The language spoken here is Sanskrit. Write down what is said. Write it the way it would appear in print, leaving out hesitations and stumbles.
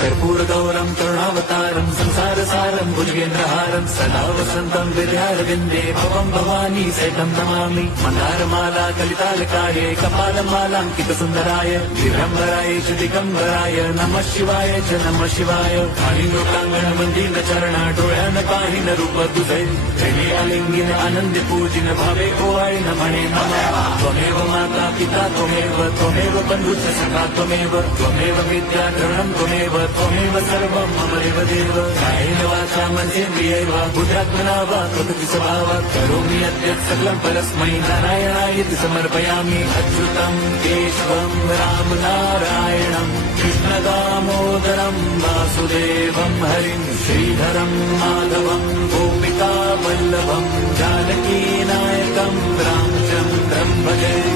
कर्पूरगौरं करुणावतारं संसारसारं भुजगेन्द्रहारं सदा वसन्तं विद्यारविन्दे भवं भवानी सहितं नमामि। मन्दारमाला कलितालकाय कपालमालाङ्कितसुन्दराय दिगम्बराय च दिगम्बराय नमः शिवाय च नमः शिवाय। कालिंगोटांगण चरण डोळ्यान पाहिन रूप तुझे प्रेमी आलिंगिन आनंदी पूजिन भावे ओवाळी न म्हणे नमः। त्वमेव माता पिता त्वमेव बंधुश्च सखा त्वमेव विद्या द्रवणं त्वमेव सर्वं मम देव। कायेन वाचा मनसेन्द्रियैव बुद्ध्यात्मना वा प्रकृति स्वभावात् करोमि यद्यत् सकलं परस्मै नारायणायति समर्पयामि। अच्युतं केशवं राम नारायणं कृष्णदामोदरं वासुदेवं हरिं श्रीधरं माधवं गोपिका वल्लभं जानकी नायकं रामचन्द्रं भजे।